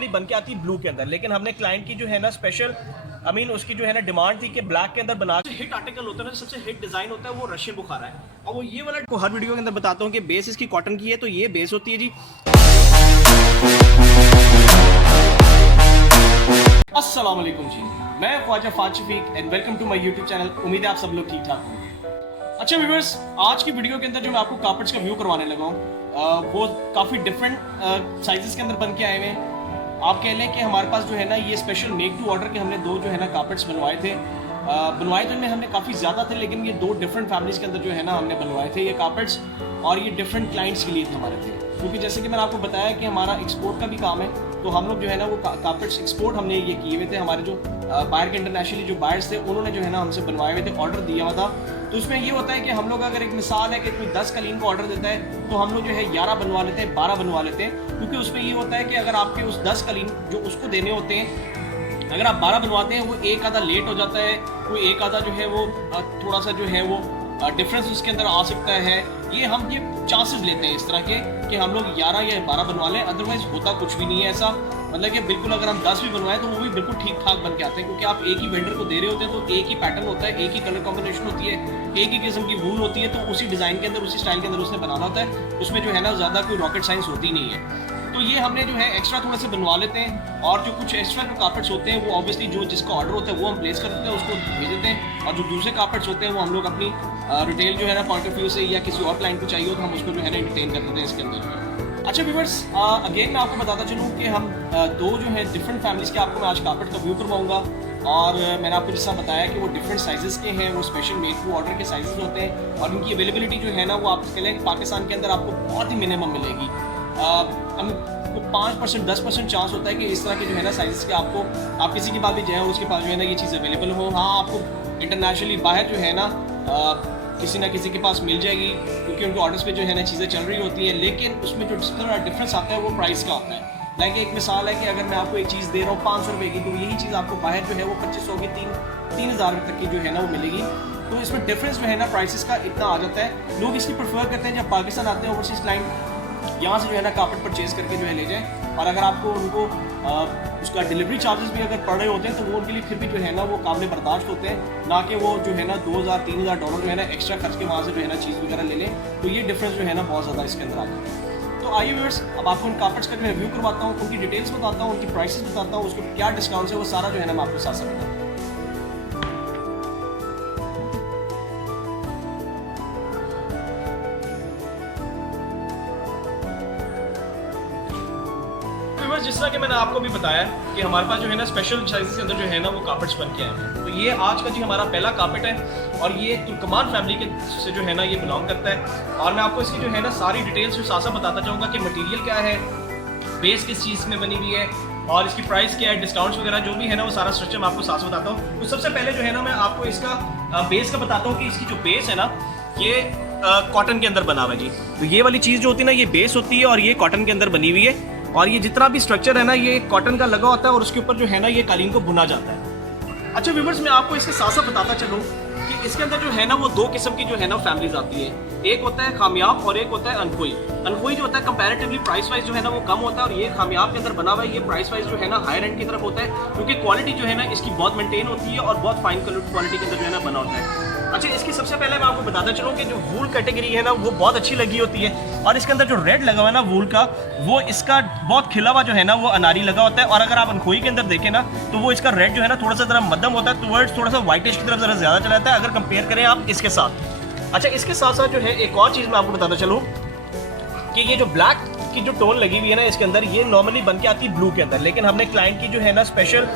Normally बन के आती है ब्लू के अंदर, लेकिन हमने क्लाइंट की जो है ना स्पेशल उसकी जो है ना डिमांड थी कि ब्लैक के अंदर बना। हिट आर्टिकल होता है ना, सबसे हिट डिजाइन होता है वो रशियन बुखारा है, और वो ये वाला को हर वीडियो के अंदर बताता हूँ कि बेस इसकी कॉटन की है, तो ये बेस होती है जी। अस्सलाम वालेकुम जी, मैं Khwaja Faaz Shafiq and welcome to my YouTube channel. उम्मीद है आप सब लोग ठीक ठाक होंगे। अच्छा व्यूअर्स, आज की वीडियो के अंदर जो मैं आपको कार्पेट्स का व्यू करवाने लगा हूँ वो काफ़ी डिफरेंट साइजेस के अंदर बन के आए हुए हैं। आप कह लें कि हमारे पास जो है ना ये स्पेशल मेक टू ऑर्डर के हमने दो जो है ना कार्पेट्स बनवाए थे। बनवाए तो इनमें हमने काफ़ी ज़्यादा थे, लेकिन ये दो डिफरेंट फैमिलीज़ के अंदर जो है ना हमने बनवाए थे ये कार्पेट्स, और ये डिफरेंट क्लाइंट्स के लिए हमारे थे। क्योंकि जैसे कि मैंने आपको बताया कि हमारा एक्सपोर्ट का भी काम है, तो हम लोग जो है ना वो कार्पेट्स एक्सपोर्ट हमने ये किए हुए थे। हमारे जो बाहर के इंटरनेशनली जो बायर्स थे उन्होंने जो है ना हमसे बनवाए हुए थे, ऑर्डर दिया हुआ था। तो उसमें ये होता है कि हम लोग अगर एक मिसाल है कि कोई 10 कलीन को ऑर्डर देता है तो हम लोग जो है 11 बनवा लेते हैं, 12 बनवा लेते हैं। क्योंकि उसमें ये होता है कि अगर आपके उस 10 कलीन जो उसको देने होते हैं, अगर आप 12 बनवाते हैं वो एक आधा लेट हो जाता है, कोई एक आधा जो है वो थोड़ा सा जो है वो डिफरेंस उसके अंदर आ सकता है। ये चांसेस लेते हैं इस तरह के कि हम लोग 11 या 12 बनवा लें, अदरवाइज होता कुछ भी नहीं है ऐसा। मतलब कि बिल्कुल अगर हम 10 भी बनवाएं तो वो भी बिल्कुल ठीक ठाक बन के आते हैं, क्योंकि आप एक ही वेंडर को दे रहे होते हैं तो एक ही पैटर्न होता है, एक ही कलर कॉम्बिनेशन होती है, एक ही किस्म की वूल होती है, तो उसी डिज़ाइन के अंदर उसी स्टाइल के अंदर उसने बनाना होता है। उसमें जो है ना ज़्यादा कोई रॉकेट साइंस होती नहीं है। तो ये हमने जो है एक्स्ट्रा थोड़े से बनवा लेते हैं, और जो कुछ एक्स्ट्रा जो कार्पेट्स होते हैं वो ऑब्वियसली जो जिसका ऑर्डर होता है वो हम प्लेस कर देते हैं, उसको भेज देते हैं। और जो दूसरे कार्पेट्स होते हैं वो हम लोग अपनी रिटेल जो है ना पॉइंट ऑफ व्यू से या किसी और क्लाइंट को चाहिए हो तो हम उसको जो है ना एंटरटेन कर देते हैं इसके अंदर जो है। अच्छा व्यूअर्स, अगेन मैं आपको बताता चलूँ कि हम दो जो है डिफरेंट फैमिलीज़ के आपको मैं आज कार्पेट का व्यू करवाऊँगा। और मैंने आपको जैसा बताया कि वो डिफरेंट साइजेस के हैं, वो स्पेशल मेड टू ऑर्डर के साइजेस होते हैं, और उनकी अवेलेबिलिटी जो है ना वो आप कह लें पाकिस्तान के अंदर आपको बहुत ही मिनिमम मिलेगी। हम 5% 10% चांस होता है कि इस तरह के जो है ना साइजेस के आपको आप किसी के पास भी जाए उसके पास जो है ना ये चीज़ अवेलेबल हो। हाँ, आपको इंटरनेशनली बाहर जो है ना किसी ना किसी के पास मिल जाएगी, क्योंकि उनके ऑर्डर्स पे जो है ना चीज़ें चल रही होती है, लेकिन उसमें जो डिफरेंस आता है वो प्राइस का आता है। लाइक एक मिसाल है कि अगर मैं आपको एक चीज़ दे रहा हूँ 500 रुपये की, तो यही चीज़ आपको बाहर जो है वो 2500 की 3,000 रुपये तक की जो है ना वो मिलेगी। तो इसमें डिफरेंस जो है ना प्राइसेस का इतना आ जाता है। लोग इसकी प्रेफर करते हैं जब पाकिस्तान आते हैं ओवरसीज क्लाइंट यहाँ से जो है ना कार्पेट परचेज करके जो है ले जाएं, और अगर आपको उनको उसका डिलीवरी चार्जेस भी अगर पड़ रहे होते हैं तो वो उनके लिए फिर भी जो है ना वो काबिल बर्दाश्त होते हैं, ना कि वो जो है ना $2,000-3,000 जो है ना एक्स्ट्रा खर्च के वहाँ से जो है ना चीज़ वगैरह ले लें। तो ये डिफरेंस जो है ना बहुत ज़्यादा इसके अंदर आ जाता है। तो आइए व्यूअर्स, अब आपको उन कार्पेट्स का जो है व्यू करवाता हूँ, उनकी डिटेल्स बताता हूँ, उनकी प्राइसेस बताता हूँ, उसको क्या डिस्काउंट है वो सारा जो है ना मैं आपको साथ साथ बताता हूँ। जिस तरह कि मैंने आपको भी बताया कि हमारे पास जो है ना स्पेशल साइजेस के अंदर जो है ना वो कार्पेट्स बन के आए हैं। तो ये आज का जी हमारा पहला कार्पेट है, और ये तुर्कमान फैमिली के से जो है ना ये बिलोंग करता है। और मैं आपको इसकी जो है ना सारी डिटेल्स जो साथ साथ बताता चाहूँगा कि मटेरियल क्या है, बेस किस चीज़ में बनी हुई है, और इसकी प्राइस क्या है, डिस्काउंट्स वगैरह जो भी है ना वो सारा स्ट्रक्चर मैं आपको साथ बताता हूँ। तो सबसे पहले जो है ना मैं आपको इसका बेस का बताता हूँ कि इसकी जो बेस है ना ये कॉटन के अंदर बना हुआ है जी। तो ये वाली चीज़ जो होती है ना ये बेस होती है, और ये कॉटन के अंदर बनी हुई है, और ये जितना भी स्ट्रक्चर है ना ये कॉटन का लगा होता है, और उसके ऊपर जो है ना ये कालीन को बुना जाता है। अच्छा व्यूअर्स, मैं आपको इसके साथ साथ बताता चलूँ कि इसके अंदर जो है ना वो दो किस्म की जो है ना फैमिलीज आती है। एक होता है खामियाब और एक होता है अनखोई। अनखोई जो होता है कंपैरेटिवली प्राइस वाइज जो है ना वो कम होता है, और ये खामियाब के अंदर बना हुआ है, ये प्राइस वाइज जो है ना हायर एंड की तरफ होता है, क्योंकि क्वालिटी जो है ना इसकी बहुत मेंटेन होती है और बहुत फाइन क्वालिटी के अंदर जो है ना बना होता है। अच्छा, इसकी सबसे पहले मैं आपको बताता चलूँ कि जो वूल कैटेगरी है ना वो बहुत अच्छी लगी होती है, और इसके अंदर जो रेड लगा हुआ है ना वूल का, वो इसका बहुत खिला हुआ जो है ना वो अनारी लगा होता है। और अगर आप अनखोई के अंदर देखें ना तो वो इसका रेड जो है ना थोड़ा सा जरा मध्यम होता है, टुवर्ड्स थोड़ा सा व्हाइटिश की तरफ जरा ज़्यादा चला जाता है अगर कंपेयर करें आप इसके साथ। अच्छा, इसके साथ साथ जो है एक और चीज़ मैं आपको बताता चलूँ कि ये जो ब्लैक की जो टोन लगी हुई है ना इसके अंदर, ये नॉर्मली बन के आती है ब्लू के अंदर, लेकिन हमने क्लाइंट की जो है ना स्पेशल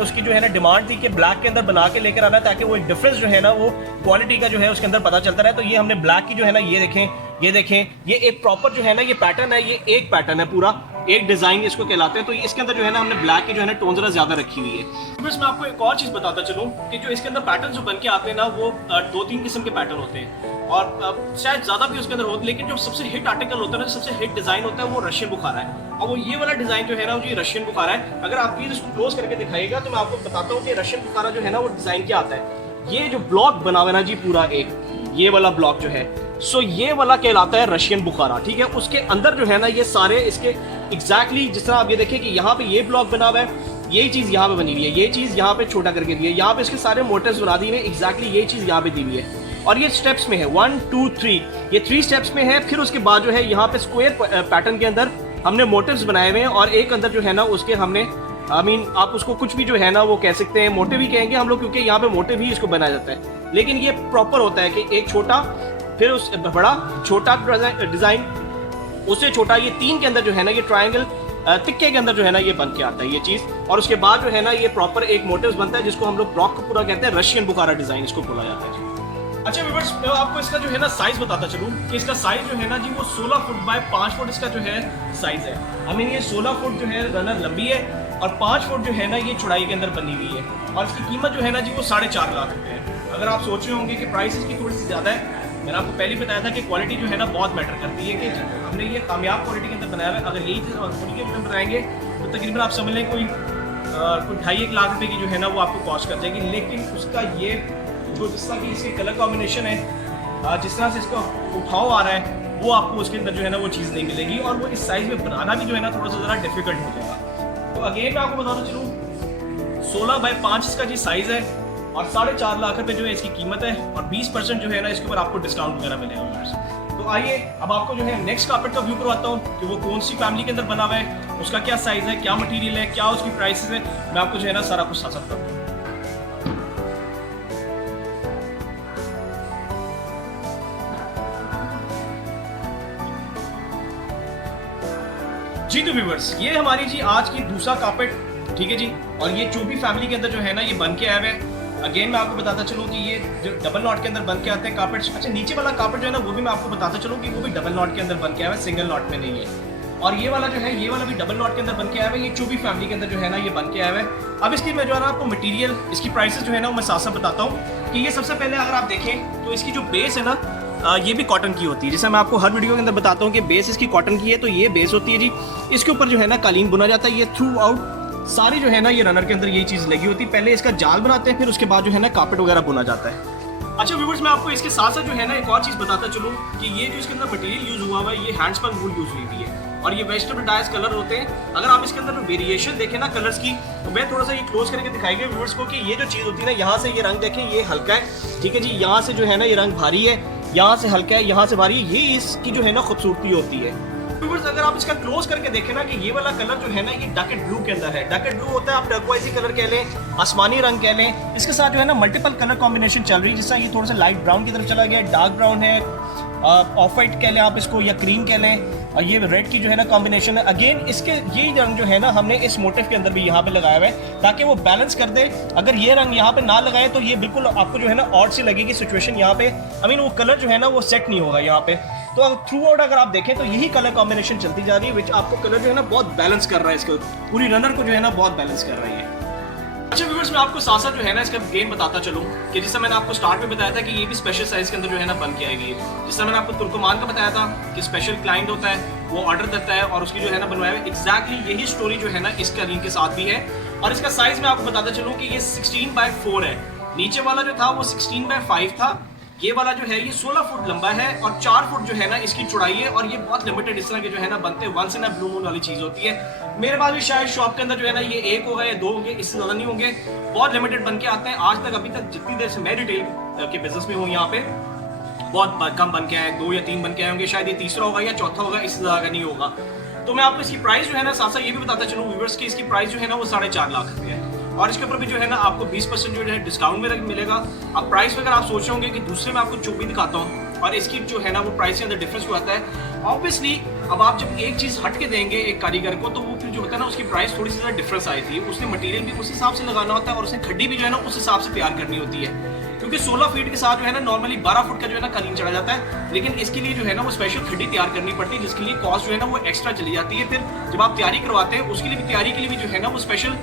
उसकी जो है ना डिमांड थी कि ब्लैक के अंदर बना के लेकर आना, ताकि वो एक डिफरेंस जो है ना वो क्वालिटी का जो है उसके अंदर पता चलता रहे। तो ये हमने ब्लैक की जो है ना ये देखें ये एक प्रॉपर जो है ना ये पैटर्न है, ये एक पैटर्न है पूरा, एक डिज़ाइन इसको कहलाते हैं। तो इसके अंदर जो है ना हमने ब्लैक की जो है ना टोन जरा ज़्यादा रखी हुई है। बस मैं आपको एक और चीज़ बताता चलूँ कि जो इसके अंदर पैटर्न जो बन के आते हैं ना वो 2-3 किस्म के पैटर्न होते हैं, और शायद ज़्यादा भी उसके अंदर होते, लेकिन जो सबसे हिट आर्टिकल होता है ना, सबसे हिट डिज़ाइन होता है वो रशियन बुखारा है। और वो ये वाला डिज़ाइन जो है ना वो जी रशियन बुखारा है। अगर आप प्लीज़ इसको क्लोज करके दिखाइएगा तो मैं आपको बताता हूँ कि रशियन बुखारा जो है ना वो डिज़ाइन क्या आता है। ये जो ब्लॉक बना हुआ है ना जी पूरा एक, ये वाला ब्लॉक जो है, सो ये वाला कहलाता है रशियन बुखारा, ठीक है। उसके अंदर जो है ना ये सारे इसके एग्जैक्टली जिस तरह आप ये देखें कि यहाँ पे ये ब्लॉक बना हुआ है, यही चीज़ यहाँ पे बनी हुई है, ये चीज़ यहाँ पे छोटा करके दी है, यहाँ पे इसके सारे मोटिव्स बना दिए हुए, एग्जैक्टली यही चीज़ यहाँ पे दी हुई है। और ये स्टेप्स में है 1 2 3, ये 3 स्टेप्स में है। फिर उसके बाद जो है यहाँ पे स्क्वायर पैटर्न के अंदर हमने मोटिव्स बनाए हुए हैं, और एक अंदर जो है ना उसके हमने आप उसको कुछ भी जो है ना वो कह सकते हैं, मोटिव ही कहेंगे हम लोग, क्योंकि यहाँ पे मोटिव ही इसको बनाया जाता है। लेकिन ये प्रॉपर होता है कि एक छोटा, फिर उस बड़ा, छोटा डिज़ाइन, उससे छोटा, ये 3 के अंदर जो है ना ये ट्रायंगल तिक्के के अंदर जो है ना ये बन के आता है ये चीज़। और उसके बाद जो है ना ये प्रॉपर एक मोटिव्स बनता है, जिसको हम लोग ब्लॉक को पूरा कहते हैं, रशियन बुखारा डिज़ाइन इसको बोला जाता है। अच्छा व्यूअर्स, मैं आपको इसका जो है ना साइज बताता चलूँ कि इसका साइज जो है ना जी वो 16 फुट बाय 5 फुट इसका जो है साइज है। आई मीन ये 16 फुट जो है रनर लंबी है और 5 फुट जो है ना ये चौड़ाई के अंदर बनी हुई है, और इसकी कीमत जो है ना जी वो 4.5 लाख रुपए है। अगर आप सोच रहे होंगे कि प्राइस इसकी थोड़ी सी ज़्यादा है, मैंने आपको पहले बताया था कि क्वालिटी जो है ना बहुत मैटर करती है, कि हमने ये कामयाब क्वालिटी के अंदर बनाया हुआ है। अगर यही चीज़ ऑर्गेनिक के अंदर बनाएंगे तो तकरीबन आप समझ लें कोई 2.5 लाख रुपए की जो है ना वो आपको कॉस्ट कर जाएगी। लेकिन उसका ये जो जिस तरह की इसके कलर कॉम्बिनेशन है, जिस तरह से इसका उठाव आ रहा है, वो आपको उसके अंदर जो है ना वो चीज़ नहीं मिलेगी, और वो इस साइज़ में बनाना भी जो है ना थोड़ा सा ज़रा डिफिकल्ट हो जाएगा। तो अगेन मैं आपको बताना चलूँ 16 बाय 5 इसका जी साइज़ है, और 4.5 लाख रुपए जो है इसकी कीमत है, और 20% जो है ना इसके ऊपर आपको डिस्काउंट वगैरह मिलेगा। तो आइए अब आपको जो है नेक्स्ट कार्पेट का व्यू करवाता हूँ कि वो कौन सी फैमिली के अंदर बना हुआ है, उसका क्या साइज़ है, क्या मटीरियल है, क्या उसकी प्राइस है, मैं आपको जो है ना सारा कुछ साथ साथ बताऊँ। जी तो व्यूअर्स, ये हमारी जी आज की दूसरा कार्पेट, ठीक है जी, और ये चूबी फैमिली के अंदर जो है ना ये बन के आया हुआ है। अगेन मैं आपको बताता चलूँ कि ये जो डबल नॉट के अंदर बन के आते हैं कार्पेट्स। अच्छा, नीचे वाला कार्पेट जो है ना वो भी मैं आपको बताता चलूँ कि वो भी डबल नॉट के अंदर बन के आया हुआ है, सिंगल नॉट में नहीं है। और ये वाला जो है, ये वाला भी डबल नॉट के अंदर बन के आया हुआ है, ये चूबी फैमिली के अंदर जो है ना ये बन के आया हुआ है। अब इसकी मैं जो है ना आपको मटीरियल, इसकी प्राइसेस जो है ना वो मैं साथ साथ बताता हूँ कि ये सबसे पहले अगर आप देखें तो इसकी जो बेस है ना ये भी कॉटन की होती है। जैसे मैं आपको हर वीडियो के अंदर बताता हूँ कि बेस इसकी कॉटन की है, तो ये बेस होती है जी। इसके ऊपर जो है ना कालीन बुना जाता है, ये थ्रू आउट सारी जो है ना ये रनर के अंदर यही चीज़ लगी होती है। पहले इसका जाल बनाते हैं, फिर उसके बाद जो है ना कार्पेट वगैरह बुना जाता है। अच्छा व्यूअर्स, मैं आपको इसके साथ साथ जो है ना एक और चीज़ बताता चलूँ कि ये जो इसके अंदर मटेरियल यूज़ हुआ है, ये हैंडस्पन वूल यूज़ हुई है, और ये वेजिटेबल डाइज कलर होते हैं। अगर आप इसके अंदर वेरिएशन देखें ना कलर्स की, तो मैं थोड़ा सा ये क्लोज करके दिखाएंगे व्यूअर्स को कि ये जो चीज़ होती है ना, यहाँ से ये रंग देखें, ये हल्का है, ठीक है जी, यहाँ से जो है ना ये रंग भारी है, यहाँ से हल्का है, यहाँ से भारी है, ये इसकी जो है ना खूबसूरती होती है। व्यूअर्स, अगर आप इसका क्लोज करके देखें ना कि ये वाला कलर जो है ना ये डकेट ब्लू के अंदर है। डकेट ब्लू होता है, आप टर्कोइजी कलर कह लें, आसमानी रंग कह लें, इसके साथ जो है ना मल्टीपल कलर कॉम्बिनेशन चल रही है। जैसा ये थोड़ा सा लाइट ब्राउन की तरफ चला गया, डार्क ब्राउन है, ऑफ वाइट कह लें आप इसको, या क्रीम कह लें, और ये रेड की जो है ना कॉम्बिनेशन है। अगेन इसके ये रंग जो है ना हमने इस मोटिव के अंदर भी यहाँ पे लगाया हुआ है, ताकि वो बैलेंस कर दे। अगर ये रंग यहाँ पे ना लगाए तो ये बिल्कुल आपको जो है ना ऑड सी लगेगी सिचुएशन यहाँ पे, आई मीन वो कलर जो है ना वो सेट नहीं होगा यहाँ पे। तो थ्रू आउट अगर आप देखें तो यही कलर कॉम्बिनेशन चलती जा रही है, विच आपको कलर जो है ना बहुत बैलेंस कर रहा है, इसको पूरी रनर को जो है ना बहुत बैलेंस कर रही है। अच्छा व्यूअर्स, मैं आपको साथ साथ जो है ना इसका गेम बताता चलूँ कि जैसा मैंने आपको स्टार्ट में बताया था कि ये भी स्पेशल साइज के अंदर जो है ना बन के आएगी। जिससे मैंने आपको तुर्कमान का बताया था कि स्पेशल क्लाइंट होता है, वो ऑर्डर देता है और उसकी जो है ना बनवाया है। एग्जैक्टली यही स्टोरी जो है ना इस कालीन के साथ भी है। और इसका साइज मैं आपको बताता चलूँ कि ये 16x4 है। नीचे वाला जो था वो 16x5 था, ये वाला जो है ये 16 फुट लंबा है और 4 फुट जो है ना इसकी चौड़ाई है। और ये बहुत लिमिटेड इस तरह के जो है ना बनते हैं, once in a blue moon वाली चीज़ होती है। मेरे पास भी शायद शॉप के अंदर जो है ना ये 1 होगा या 2 होंगे, इससे ज़्यादा नहीं होंगे। बहुत लिमिटेड बन के आते हैं। आज तक अभी तक जितनी देर से मैं रिटेल के बिजनेस में हूँ यहाँ पे बहुत कम बन के आए, 2 या 3 बन के आए होंगे, शायद ये तीसरा होगा या चौथा होगा, इससे ज़्यादा नहीं होगा। तो मैं आपको इसकी प्राइस जो है ना साथ साथ ये भी बताता चलूँ व्यूअर्स की, इसकी प्राइस जो है ना वो 4.5 लाख रुपये है। और इसके ऊपर भी जो है ना आपको 20% जो है डिस्काउंट में मिलेगा। अब प्राइस में अगर आप सोच रहे होंगे कि दूसरे में आपको चूबी दिखाता हूँ और इसकी जो है ना वो प्राइस के अंदर डिफरेंस हो आता है। ऑब्वियसली अब आप जब एक चीज़ हट के देंगे एक कारीगर को, तो वो फिर जो होता है ना उसकी प्राइस थोड़ी सी ज़्यादा डिफरेंस आई थी। उसने मटेरियल भी उस हिसाब से लगाना होता है और उसने खड्डी भी जो है ना उस हिसाब से तैयार करनी होती है। क्योंकि 16 फीट के साथ जो है ना नॉर्मली 12 फुट का जो है ना कालीन चढ़ा जाता है, लेकिन इसके लिए जो है ना वो स्पेशल खड्डी तैयार करनी पड़ती है, जिसके लिए कॉस्ट जो है ना वो एक्स्ट्रा चली जाती है। फिर जब आप तैयारी करवाते हैं उसके लिए भी, तैयारी के लिए भी जो है ना वो स्पेशल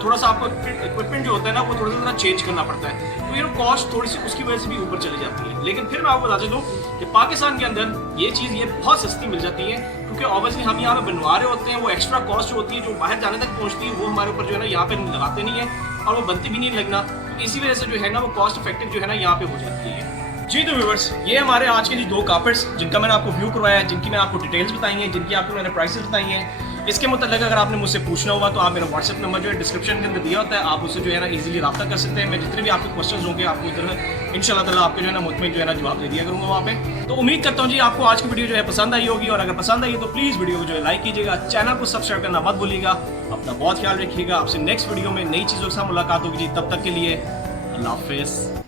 थोड़ा सा आपको इक्विपमेंट जो होता है ना वो थोड़ा सा चेंज करना पड़ता है। तो कॉस्ट थोड़ी सी उसकी वजह से भी ऊपर चली जाती है। लेकिन फिर मैं आपको बता दूं कि पाकिस्तान के अंदर ये चीज़ ये बहुत सस्ती मिल जाती है, क्योंकि ऑब्वियसली हम यहाँ पे बनवा रहे होते हैं। वो एक्स्ट्रा कॉस्ट जो होती है जो बाहर जाने तक पहुँचती है वो हमारे ऊपर जो है ना यहाँ पे लगाते नहीं है और वो बनती भी नहीं लगना। तो इसी वजह से जो है ना वो कॉस्ट इफेक्टिव जो है ना यहाँ पे हो जाती है। जी तो व्यूअर्स, ये हमारे आज के जी 2 कार्पेट्स जिनका मैंने आपको व्यू करवाया है, जिनकी मैंने आपको डिटेल्स बताई हैं, जिनकी आपको मैंने प्राइसेस बताई हैं। इसके मतलब अगर आपने मुझसे पूछना होगा तो आप मेरा व्हाट्सएप नंबर जो है डिस्क्रिप्शन के अंदर दिया होता है, आप उससे जो है ना इजीली रब्ता कर सकते हैं। मैं जितने भी आपके क्वेश्चंस होंगे आपको उधर इंशाल्लाह ताला आपके जो है ना मुतमिन जो है ना जवाब दे दिया करूँगा वहाँ पे। तो उम्मीद करता हूँ जी आपको आज की वीडियो जो है पसंद आई होगी, और अगर पसंद आई तो प्लीज़ वीडियो को जो है लाइक कीजिएगा, चैनल को सब्सक्राइब करना मत भूलिएगा। अपना बहुत ख्याल रखिएगा। आपसे नेक्स्ट वीडियो में नई चीज़ों के साथ मुलाकात होगी जी, तब तक के लिए अल्लाह हाफिज़।